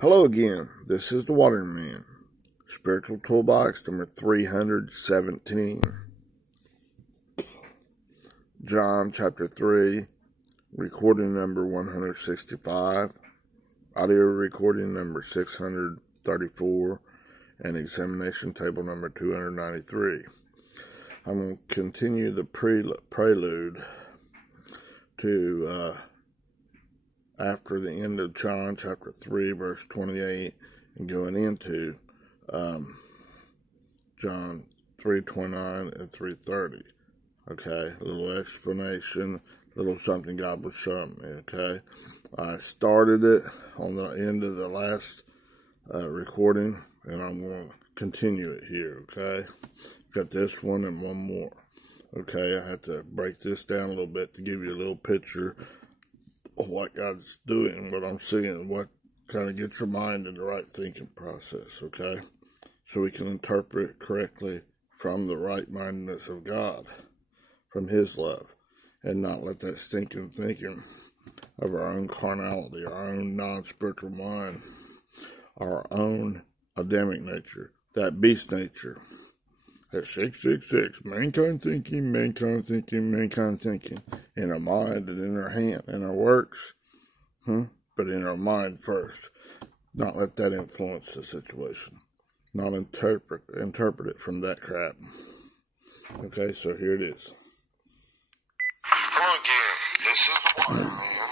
Hello again, this is the Waterman, Spiritual Toolbox number 317. John chapter 3, recording number 165, audio recording number 634, and examination table number 293. I'm going to continue the prelude to after the end of John chapter 3 verse 28 and going into John 3:29 and 3:30. Okay, a little explanation, a little something God was showing me. Okay, I started it on the end of the last recording, and I'm going to continue it here. Okay, got this one and one more. Okay, I have to break this down a little bit to give you a little picture of what God's doing, what I'm seeing, what kind of gets your mind in the right thinking process, okay? So we can interpret correctly from the right-mindedness of God, from His love, and not let that stinking thinking of our own carnality, our own non-spiritual mind, our own Adamic nature, that beast nature, that 666, mankind thinking, in our mind and in our hand, in our works, but in our mind first. Not let that influence the situation. Not interpret it from that crap. Okay, so here it is. Hello again, this is the Waterman.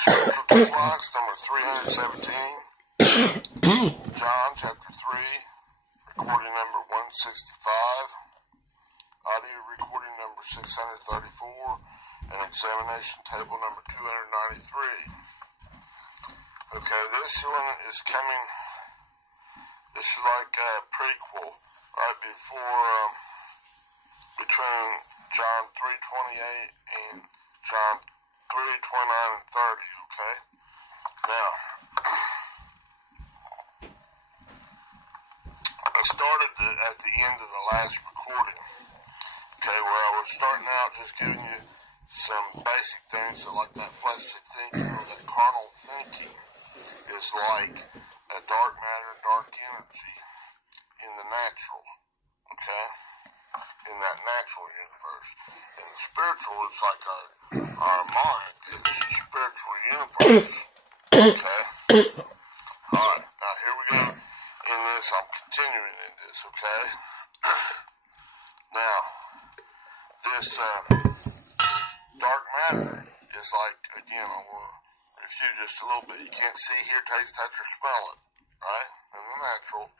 Spiritual Toolbox number 317. John chapter 3. Recording number 165, audio recording number 634, and examination table number 293. Okay, this one is coming, this is like a prequel, right before, between John 3:28 and John 3:29 and 30, okay? Now, I started at the end of the last recording, okay, where I was starting out just giving you some basic things like that fleshly thinking or that carnal thinking is like a dark matter, dark energy in the natural, okay, in that natural universe. In the spiritual, it's like our mind, it's a spiritual universe, okay? Alright, now here we go. In this, I'm continuing in this, okay? Now, this dark matter is like, again, I want to review just a little bit. You can't see, hear, taste, touch, or smell it, right? In the natural.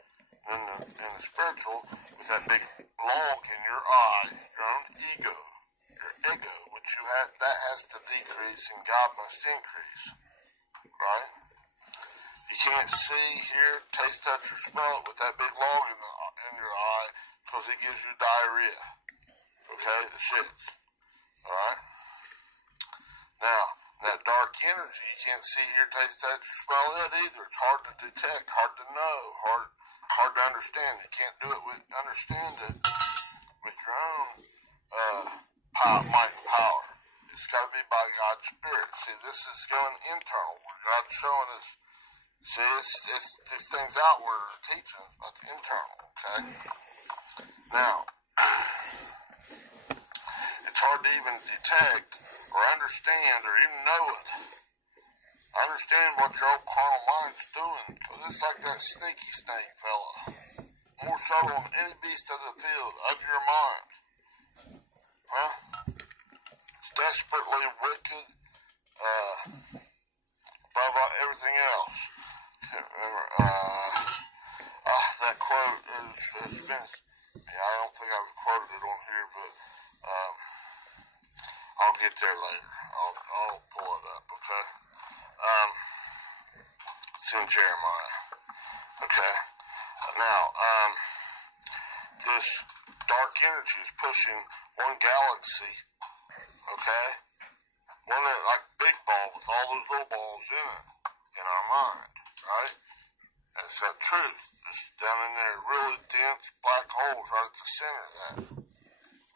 In the spiritual, with that big log in your eye, your own ego, which you have, that has to decrease and God must increase, right? You can't see, hear, taste, touch, or smell it with that big log in your eye because it gives you diarrhea. Okay? The shits. Alright? Now, that dark energy, you can't see, hear, taste, touch, or smell it either. It's hard to detect, hard to know, hard to understand. You can't do it understand it with your own might and power. It's got to be by God's Spirit. See, this is going internal, where God's showing us. See, it's these things outward are teaching, but it's internal, okay? Now, it's hard to even detect or understand or even know it. Understand what your old carnal mind's doing, because it's like that sneaky snake fella. More subtle than any beast of the field, of your mind. Huh? It's desperately wicked, above everything else. That quote has been, I don't think I've quoted it on here, but I'll get there later. I'll pull it up, okay? It's in Jeremiah, okay? Now, this dark energy is pushing one galaxy, okay? One that, like big ball with all those little balls in it, in our mind, right? And it's that truth. It's down in there, really dense black holes right at the center of that.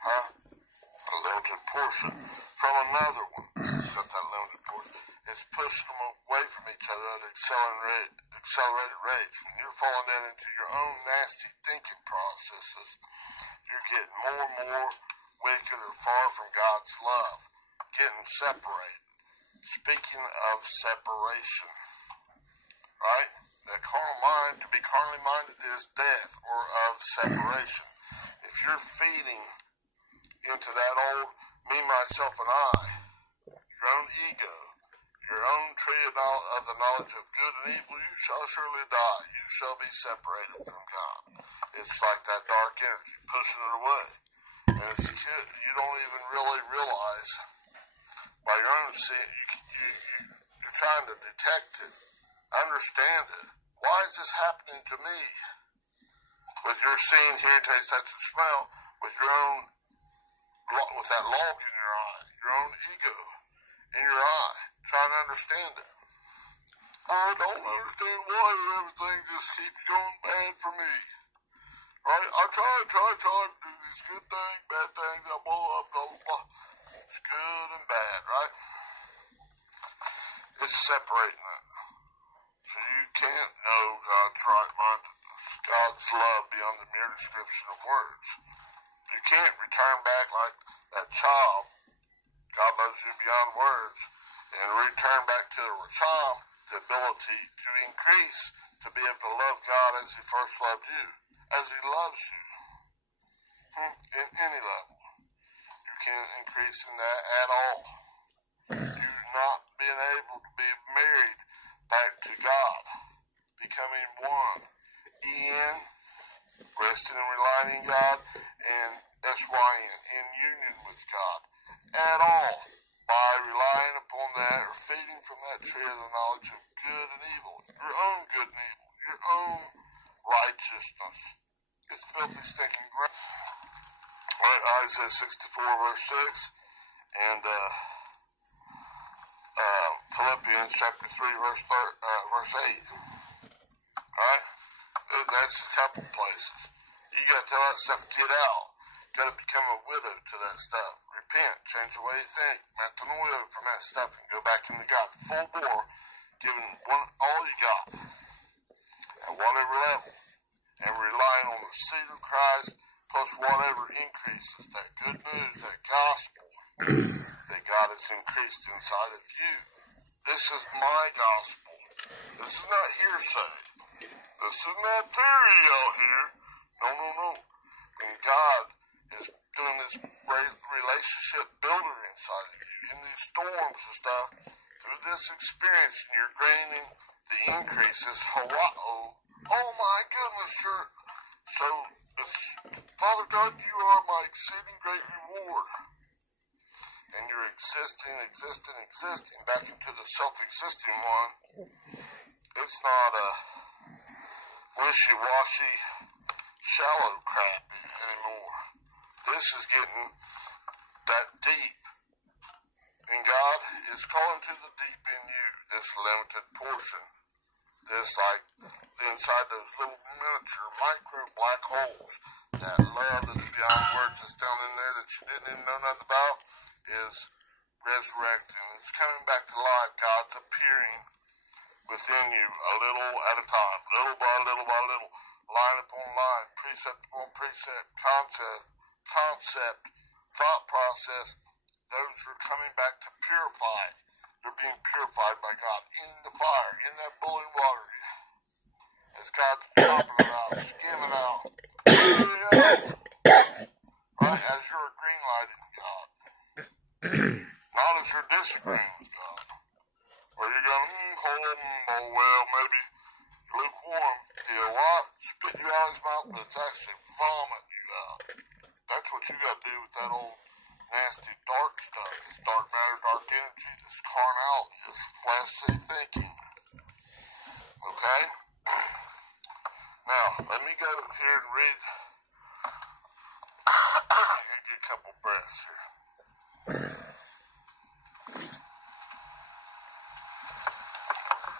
Huh? A limited portion from another one. It's got that limited portion. It's pushing them away from each other at accelerated rates. When you're falling down into your own nasty thinking processes, you're getting more and more wicked or far from God's love, getting separated. Speaking of separation, right? The carnal mind, to be carnally minded is death, or of separation. If you're feeding into that old me, myself, and I, your own ego, your own tree of the knowledge of good and evil, you shall surely die. You shall be separated from God. It's like that dark energy, pushing it away. And it's you don't even really realize by your own seeing, you're trying to detect it, understand it. Why is this happening to me? With your seeing, hearing, taste, touch, and smell, with your own, with that log in your eye, your own ego in your eye, trying to understand it. I don't understand why everything just keeps going bad for me. Right? I try to do these good things, bad things, blah, blah, blah, blah. It's good and bad, right? It's separating it. So you can't know God's right-mindedness, God's love beyond the mere description of words. You can't return back like that child. God loves you beyond words, and return back to the racham, the ability to increase, to be able to love God as He first loved you, as He loves you, in any level. You can't increase in that at all. You're not being able to be married back to God, becoming one, resting and relying in God, and S-Y-N, in union with God. At all, by relying upon that or feeding from that tree of the knowledge of good and evil, your own good and evil, your own righteousness. It's filthy, stinking ground. Alright, Isaiah 64 verse 6, and Philippians chapter 3 verse 8. Alright? That's a couple places. You gotta tell that stuff to get out. You gotta become a widow to that stuff. Repent, change the way you think, metanoia from that stuff, and go back into God. Full bore, giving all you got, at whatever level, and relying on the seed of Christ, plus whatever increases, that good news, that gospel, that God has increased inside of you. This is my gospel. This is not hearsay. This is not theory out here. No. And God is doing this relationship builder inside of you, in these storms and stuff, through this experience, and you're gaining the increases. Oh my goodness, sure. So, Father God, you are my exceeding great reward. And you're existing back into the self-existing one. It's not a wishy-washy, shallow crap anymore. This is getting that deep. And God is calling to the deep in you, this limited portion. This, like, inside those little miniature micro black holes. That love that's beyond words that's down in there that you didn't even know nothing about is resurrecting. It's coming back to life. God's appearing within you a little at a time, little by little by little, line upon line, precept upon precept, concept, thought process. Those are coming back to purify. They're being purified by God in the fire, in that boiling water. As God's chopping it out, skimming out. Right? As you're green lighting God. Not as you're disagreeing with God. Or you're going, well, maybe lukewarm. He'll what? Spit you out of his mouth, but it's actually vomit you out. That's what you got to do with that old nasty dark stuff. This dark matter, dark energy, this carnality, this fleshly thinking. Okay? Now, let me go here and read. I gotta get a couple breaths here.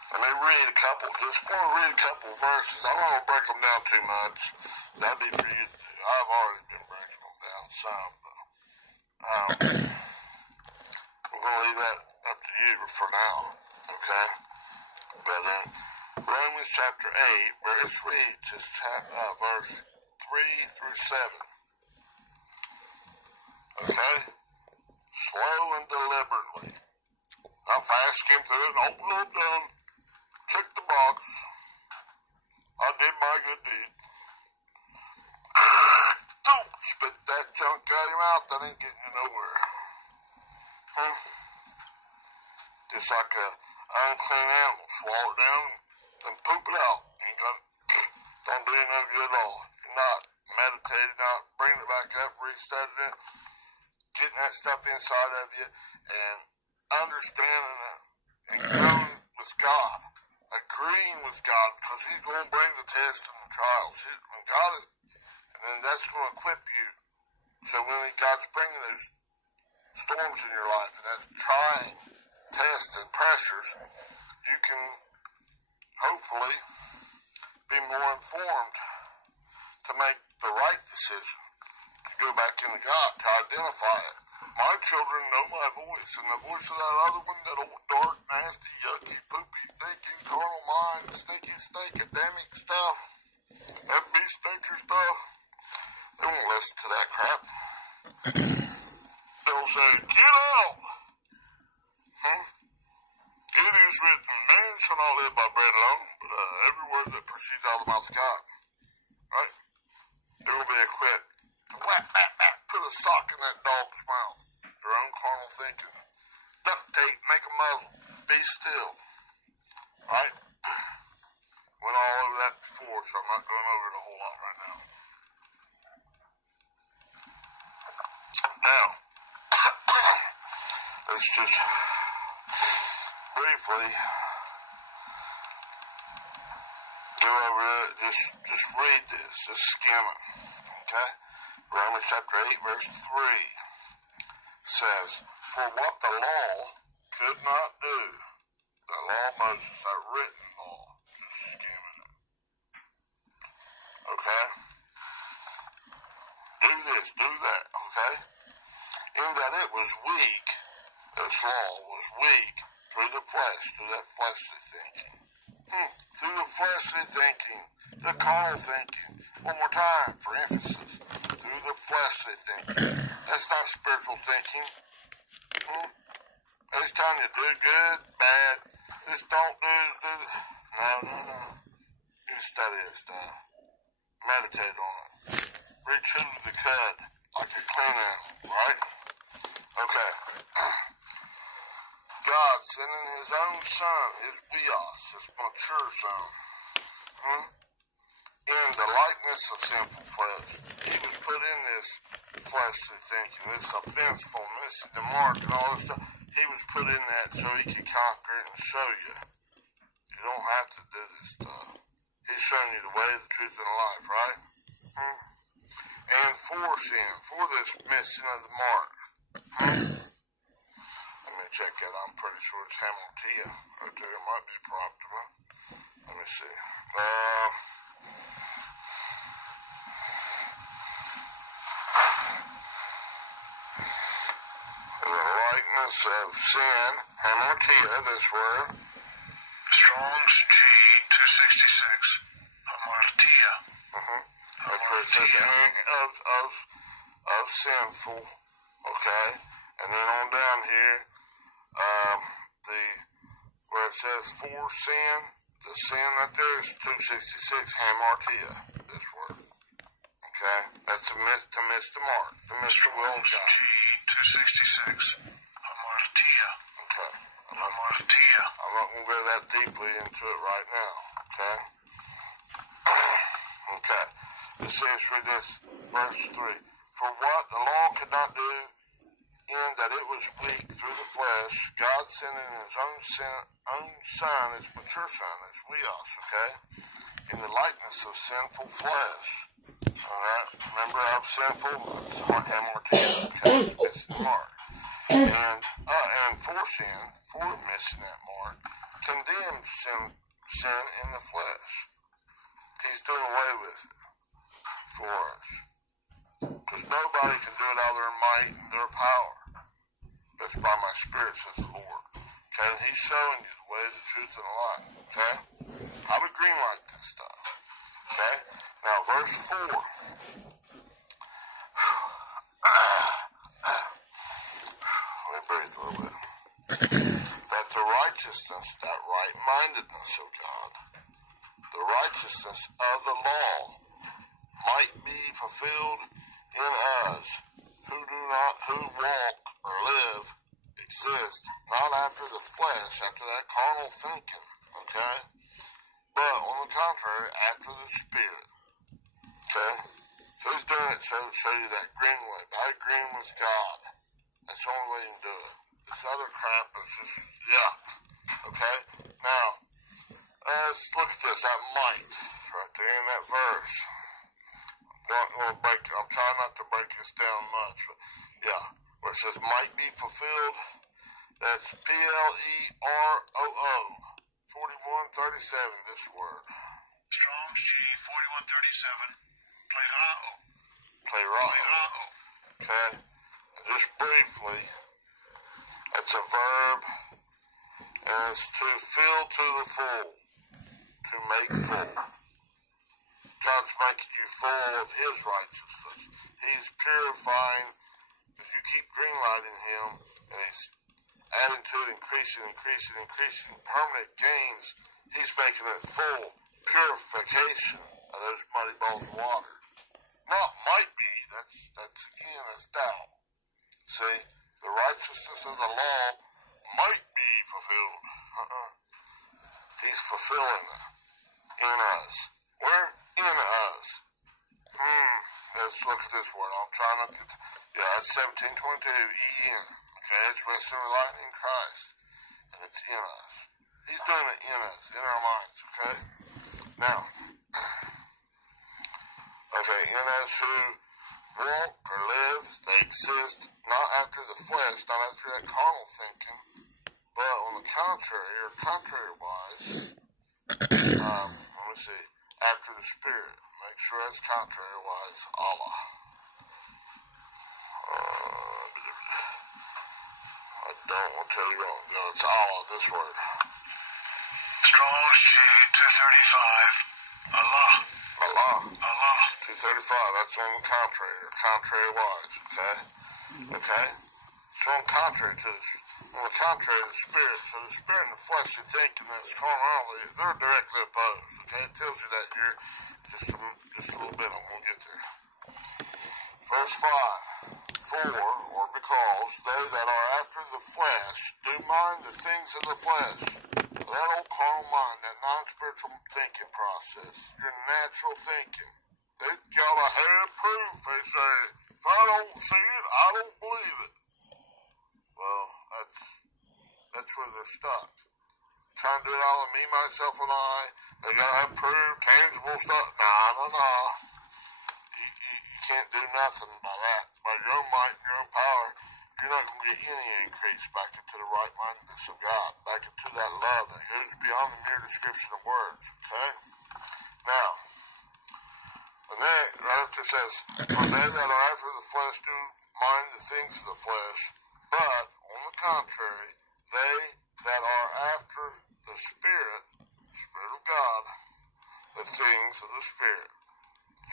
Let me read a couple. Just want to read a couple verses. I don't want to break them down too much. That'd be for you to do. I've already been breaking them down some, but I'm going to leave that up to you for now. Okay? But in Romans chapter 8, where it reads, just verse 3 through 7. Okay? Slow and deliberately. Not fast, skim through it, and open it down. Check the box. I did my good deed. Don't spit that junk out of your mouth. That ain't getting you nowhere. Just like a unclean animal. Swallow it down and poop it out. Don't do you no good at all. If you're not meditating, not bringing it back up, restudying it, getting that stuff inside of you, and understanding it, and growing with God, agreeing with God, because He's going to bring the tests and the trials. When God is, and then that's going to equip you. So when God's bringing those storms in your life, and that's trying, tests, and pressures, you can hopefully be more informed to make the right decision, to go back into God, to identify it. My children know my voice, and the voice of that other one, that old dark, nasty, yucky, poopy, thinking, carnal mind, stinky, Adamic stuff, that beast nature stuff, they won't listen to that crap. They'll say, get out! It is written, man shall not live by bread alone, but every word that proceeds out of the mouth of God. Right? They will be equipped. Whack, whack, whack, put a sock in that dog's mouth. Their own carnal thinking. Duct tape, make a muzzle. Be still. Right? Went all over that before, so I'm not going over it a whole lot right now. Now, let's just briefly go over it. Just read this. Just skim it. Okay? Romans chapter 8, verse 3 says, for what the law could not do, the law of Moses, that written law, just skimming it. Okay? Do this, do that. Okay? In that it was weak, this law was weak through the flesh, through that fleshly thinking. Through the fleshly thinking, the carnal thinking. One more time for emphasis. Through the fleshly thinking. That's not spiritual thinking. It's telling you do good, bad. This don't do this. No. You study this stuff. Meditate on it. Read true to the cud like a clean animal, right? Okay. God sending His own Son, His Bios, His mature Son, in the likeness of sinful flesh. He was put in this fleshly thinking, this offenseful, missing the mark, and all this stuff. He was put in that so He could conquer it and show you. You don't have to do this stuff. He's showing you the way, the truth, and the life, right? And for sin, for this missing of the mark. Let me check that. I'm pretty sure it's Hamartia. Right there. It might be Proptima. Let me see. The likeness of sin, Hamartia, this word. Strong's G266, Hamartia. That's where it says of sinful, okay? And then on down here, where it says for sin, the sin right there is 266, Hamartia, this word. Okay? That's to miss the mark, to miss the will of God. G266, Hamartia. Okay. Hamartia. I'm not going to go that deeply into it right now, okay? Okay. It says, read this, verse 3. For what the law could not do, in that it was weak through the flesh, God sending His own Son, His mature Son, His Weos, okay? In the likeness of sinful flesh. Alright? Remember how sinful? Hamartia, okay? Missing the mark. And for sin, for missing that mark, condemns sin in the flesh. He's doing away with it for us. Because nobody can do it out of their might and their power. That's by my Spirit, says the Lord. Okay, and He's showing you the way, the truth, and the light. Okay? I would green light this stuff. Okay? Now, verse 4. Let me breathe a little bit. That the righteousness, that right-mindedness of God, the righteousness of the law might be fulfilled in us who walk or live, exist, not after the flesh, after that carnal thinking, okay? But on the contrary, after the Spirit. Okay? So he's doing it so to show you that green way. By agreeing with God. That's the only way you can do it. This other crap is just, yuck. Okay? Now, let's look at this. That might, right there in that verse. I'll try not to break this down much, but yeah. Where it says might be fulfilled, that's P-L-E-R-O-O. 4137, this word. Strong's G 4137. Plerao. Plerao. Okay? And just briefly, it's a verb, and it's to fill to the full. To make full. God's making you full of His righteousness. He's purifying. If you keep greenlighting Him, and He's adding to it, increasing, permanent gains, He's making it full purification of those muddy balls of water. Not might be. That's again, that's doubt. See, the righteousness of the law might be fulfilled. He's fulfilling it in us. Where? In us. Let's look at this word. I'm trying to get. That's 1722 E-N. Okay, it's resting and light in Christ. And it's in us. He's doing it in us, in our minds, okay? Now, okay, in us who walk or live, they exist not after the flesh, not after that carnal thinking, but on the contrary, or contrary-wise, let me see, after the Spirit. Make sure that's contrary-wise, Allah. I don't want to tell you wrong. No, it's Allah, this word. Strong's G 235. Allah. Allah. Allah. 235, that's on the contrary, or contrary-wise, okay? Okay? So on contrary to the, on the contrary to the Spirit. So the Spirit and the flesh, you think, and that's carnality, they're directly opposed, okay? It tells you that here. Just a little bit, I'm going to get there. Verse 5. For, or because, they that are after the flesh do mind the things of the flesh. That old carnal mind, that non-spiritual thinking process, your natural thinking. They gotta have proof, they say. If I don't see it, I don't believe it. Well, that's where they're stuck. Trying to do it all of me, myself, and I. They gotta have proof, tangible stuff. Nah. You can't do nothing by that. By your own might and your own power, you're not going to get any increase back into the right-mindedness of God, back into that love that goes beyond the mere description of words, okay? Now, and then, right after it says, for they that are after the flesh do mind the things of the flesh, but, on the contrary, they that are after the Spirit of God, the things of the Spirit.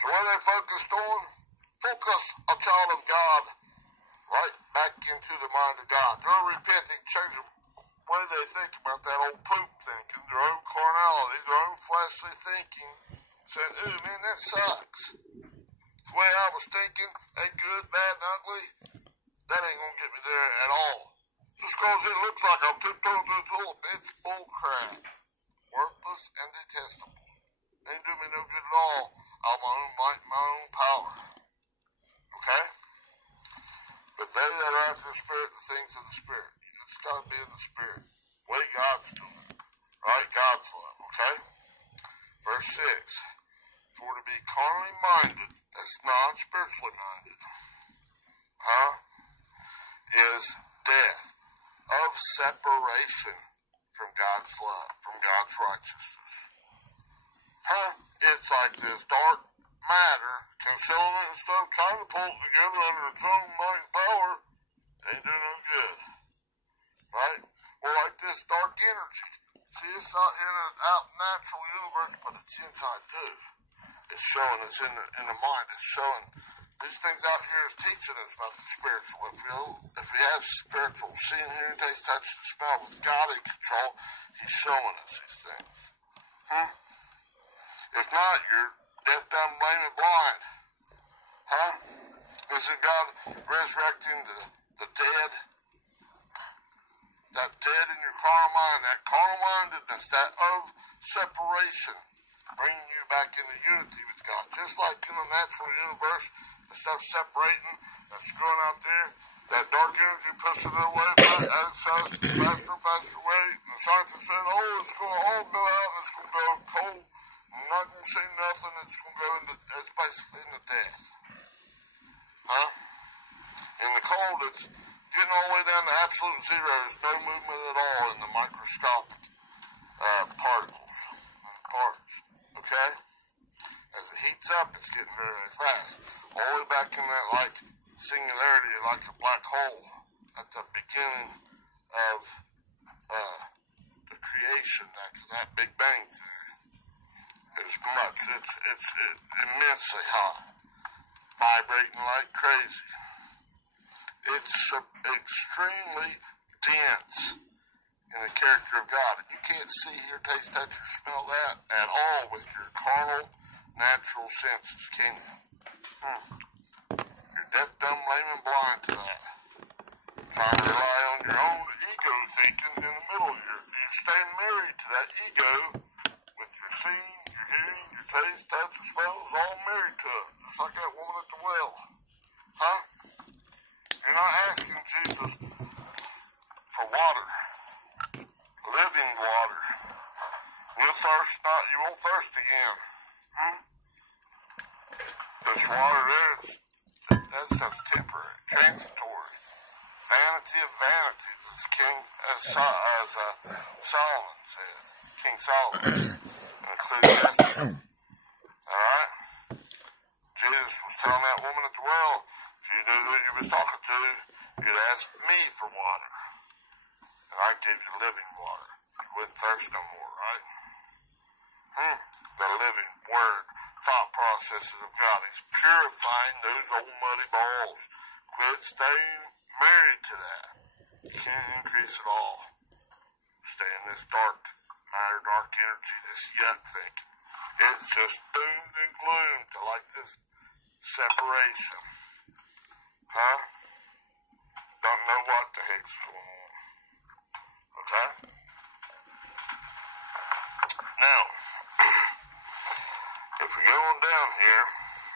So what are they focused on? Focus a child of God right back into the mind of God. They're repenting, changing the way they think about that old poop thinking, their own carnality, their own fleshly thinking, saying, ooh, man, that sucks. The way I was thinking, that good, bad, and ugly, that ain't going to get me there at all. Just because it looks like I'm tiptoeing through the tulip, it's bull crap. Worthless and detestable. Ain't doing me no good at all. All my own might and my own power. Okay? But they that are after the Spirit, the things of the Spirit. It's got to be in the Spirit. The way God's doing it. Right? God's love. Okay? Verse 6. For to be carnally minded, that's non-spiritually minded, is death of separation from God's love, from God's righteousness. It's like this dark matter, concealing and stuff, trying to pull it together under its own might and power, ain't doing no good. Right? Or like this dark energy, See, it's not in an out natural universe, but it's inside too. It's showing us in the mind. It's showing these things out here is teaching us about the spiritual. If we have spiritual seeing, hearing, taste, touch, and smell with God in control, He's showing us these things. If not, you're deaf, dumb, lame, and blind. Isn't God resurrecting the dead? That dead in your carnal mind, that carnal mindedness, that of separation, bringing you back into unity with God. Just like in the natural universe, the stuff separating, that's growing out there, that dark energy pushing it away, as it says, faster and faster away. And the scientists saying, oh, it's going to all go out and it's going to go cold. I'm not going to see nothing. It's going to go into, it's basically into death. In the cold, it's getting all the way down to absolute zero. There's no movement at all in the microscopic particles, parts, okay? As it heats up, it's getting very, very fast. All the way back in that, like, singularity, like a black hole at the beginning of the creation, that Big Bang Theory. It's much, it's immensely hot, vibrating like crazy. It's extremely dense in the character of God. You can't see, hear, taste, touch, or smell that at all with your carnal, natural senses, can you? You're deaf, dumb, lame, and blind to that. Trying to rely on your own ego thinking in the middle. You stay married to that ego with your seeing, your hearing, your taste, touch, and smell is all married to it. Just like that woman at the well. You're not asking Jesus for water, living water. You'll thirst not, you won't thirst again. This water there, that stuff's temporary, transitory. Vanity of vanity, as Solomon says, King Solomon, in Ecclesiastes. Alright? Jesus was telling that woman at the well, if you knew who you was talking to, you'd ask me for water. And I'd give you living water. You wouldn't thirst no more, right? The living word, thought processes of God. He's purifying those old muddy balls. Quit staying married to that. You can't increase it all. Stay in this dark matter, dark energy, this yuck thinking. It's just doomed and gloom to like this separation. Don't know what the heck's going on. Okay? Now, if we go on down here,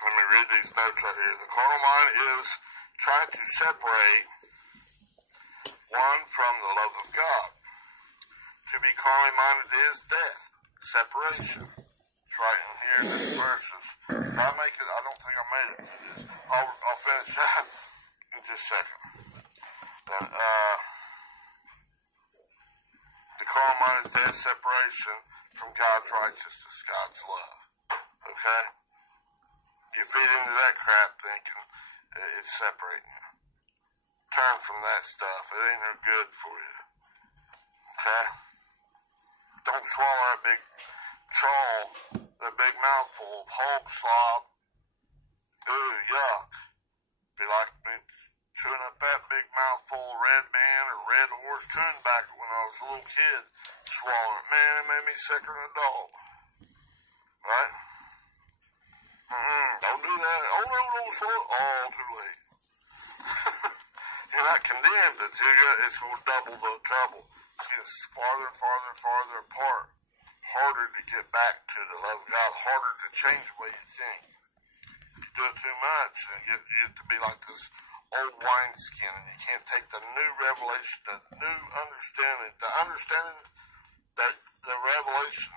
let me read these notes right here. The carnal mind is trying to separate one from the love of God. To be carnally minded is death, separation. It's right in here in these verses. If I make it, I don't think I made it through this. I'll finish that in just a second. Then, the carnal mind is death, separation from God's righteousness, God's love. Okay? You feed into that crap thinking it's separating you. Turn from that stuff. It ain't no good for you. Okay? Don't swallow that big trawl, that big mouthful of hog slop. Ooh, yuck. Be like me chewing up that big mouthful of red man or red horse chewing tobacco when I was a little kid. Swallowing it. Man, it made me sicker than a dog. Right? Don't do that. Oh, no, don't swallow. Oh, too late. You're not condemned until it's going to double the trouble. It's getting farther and farther and farther apart. Harder to get back to the love of God. Harder to change the way you think. If you do it too much, you get to be like this old wineskin, and you can't take the new revelation, the new understanding, the understanding that the revelation,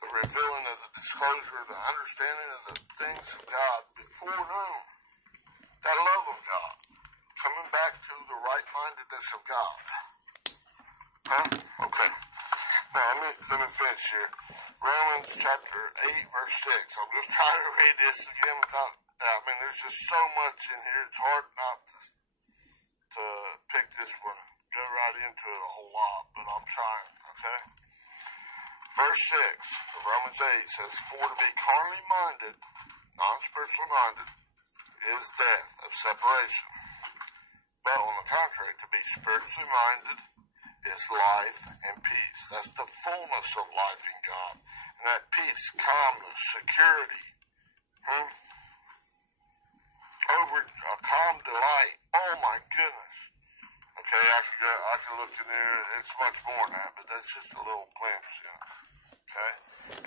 the revealing of the disclosure, the understanding of the things of God before noon. That love of God. Coming back to the right-mindedness of God. Okay. Now, let me finish here. Romans chapter 8, verse 6. I'm just trying to read this again without, there's just so much in here. It's hard not to pick this one, go right into it a whole lot, but I'm trying, okay? Verse 6 of Romans 8 says, "For to be carnally minded, non-spiritually minded, is death of separation. But on the contrary, to be spiritually minded is life and peace." That's the fullness of life in God. And that peace, calmness, security, over a calm delight. Oh my goodness. Okay, I can look in there. It's much more than that, but that's just a little glimpse, Okay?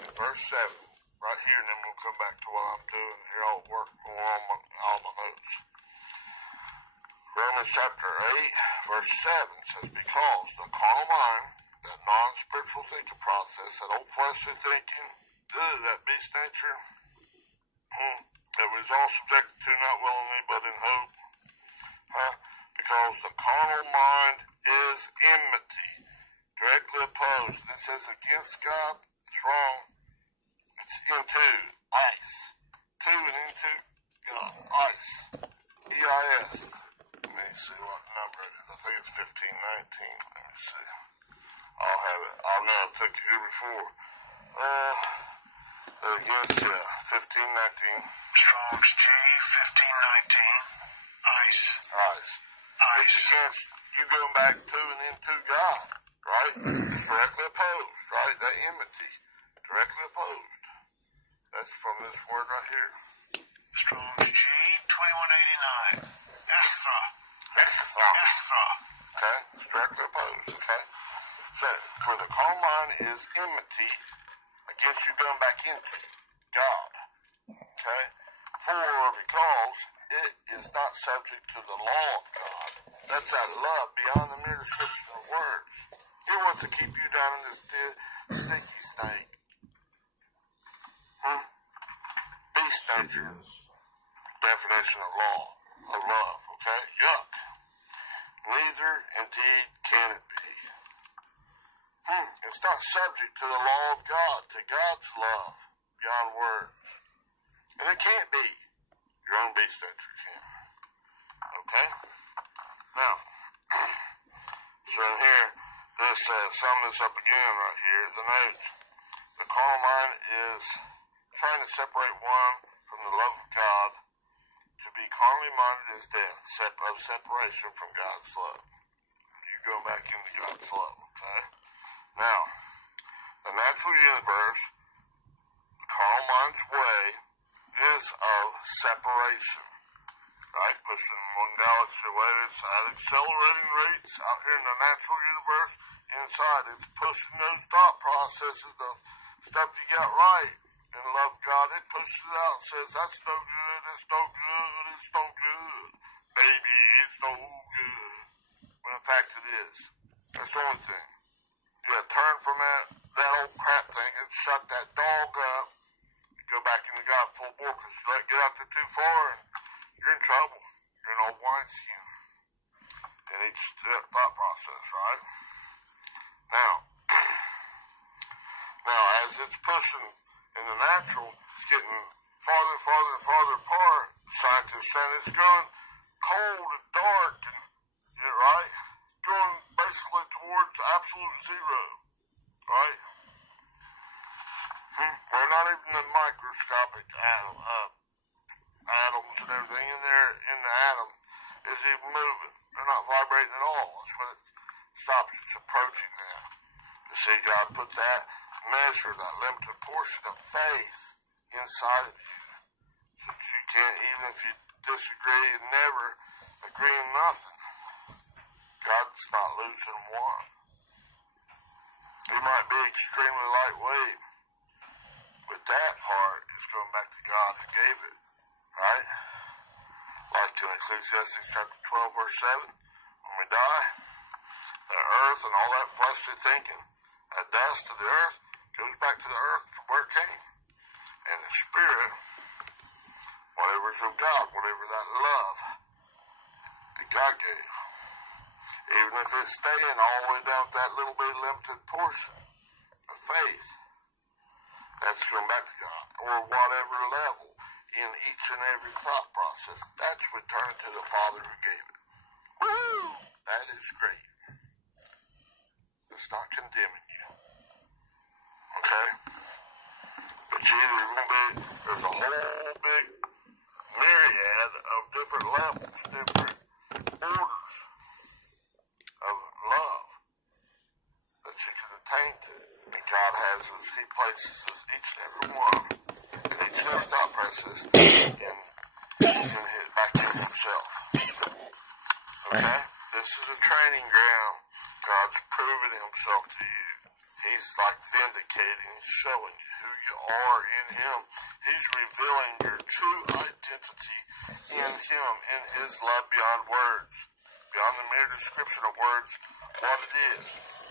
In verse 7, right here, and then we'll come back to what I'm doing here. I'll work on all my notes. Romans chapter 8, verse 7 says, "Because the carnal mind, that non-spiritual thinking process, that old fleshly thinking, that beast nature, that was all subjected to, not willingly, but in hope. Because the carnal mind is enmity, directly opposed." And it says against God. It's wrong. It's into, ice. To and into God, ice. E-I-S. Let me see what number it is. I think it's 1519. Let me see. I'll have it. I'll know I took it here before. Against 1519. Strong's G 1519. Ice. Ice. It's against you going back to and into God, right? It's directly opposed, right? That enmity, directly opposed. That's from this word right here. Strong's G 2189. Estra. Okay? It's directly opposed, okay? So, for the carnal mind is enmity against you going back into God, okay? Because it is not subject to the law of God. That's that love beyond the mere description of words. He wants to keep you down in this sticky snake. Beast nature. Definition of law, of love, okay? Yuck. Neither indeed can it be. It's not subject to the law of God, to God's love beyond words. And it can't be. Your own beast nature can. Okay? Now, so in here, sum this up again right here, the notes. The carnal mind is trying to separate one from the love of God. To be carnally minded is death, of separation from God's love. You go back into God's love, okay? Now, the natural universe, the carnal mind's way, is of separation, right? Pushing one galaxy away, it's at accelerating rates out here in the natural universe. Inside, it's pushing those thought processes, the stuff you got right and love God. It pushes it out and says, "That's no good, it's no good, it's no good. Baby, it's no good." When in fact it is. That's the only thing. You gotta turn from that old crap thing and shut that dog up. Go back into God full bore, because you let it get out there too far and you're in trouble. You're an old wineskin in each thought process, right? Now, as it's pushing in the natural, it's getting farther and farther and farther apart. Scientists saying it's going cold and dark, and right? Going basically towards absolute zero, right? We're not even the microscopic atoms and everything in there in the atom is even moving. They're not vibrating at all. That's when it stops. It's approaching that. You see, God put that measure, that limited portion of faith inside of you. So that you can't, even if you disagree and never agree on nothing, God's not losing one. He might be extremely lightweight, but that part is going back to God who gave it, right? Like in Ecclesiastes chapter 12, verse 7, when we die, the earth and all that fleshly thinking, that dust of the earth, goes back to the earth from where it came. And the spirit, whatever's of God, whatever that love that God gave, even if it's staying all the way down to that little bit limited portion of faith, that's going back to God, or whatever level in each and every thought process. That's returned to the Father who gave it. Woo! That is great. It's not condemning you. okay? But you either going to be, there's a whole big myriad of different levels, different orders of love that you can attain to. And God has us, He places us, each and every one, and each and every thought process back in Himself. Okay? This is a training ground. God's proving Himself to you. He's like vindicating, He's showing you who you are in Him. He's revealing your true identity in Him, in His love beyond words, beyond the mere description of words, what it is.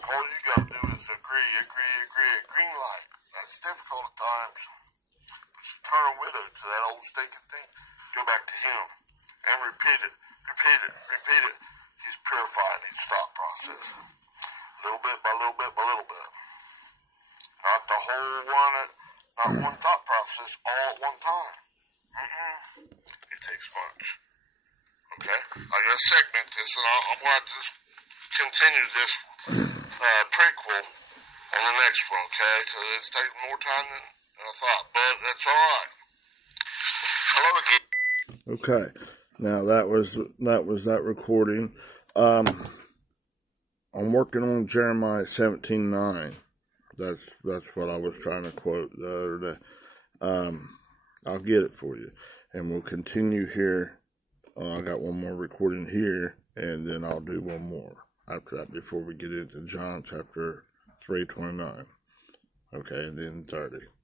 All you gotta do is agree, green light. That's difficult at times. But you turn a widow to that old stinking thing. Go back to Him and repeat it. He's purifying each thought process. Little bit by little bit by little bit. Not the whole one, not one thought process all at one time. It takes much. Okay? I gotta segment this, and I'm going to just continue this prequel on the next one, okay? Because it's taking more time than I thought, but that's all right. Hello again. Okay, now that was that recording. I'm working on Jeremiah 17:9. That's what I was trying to quote the other day. I'll get it for you, and we'll continue here. I got one more recording here, and then I'll do one more after that before we get into John chapter 3:29. Okay, and then 30.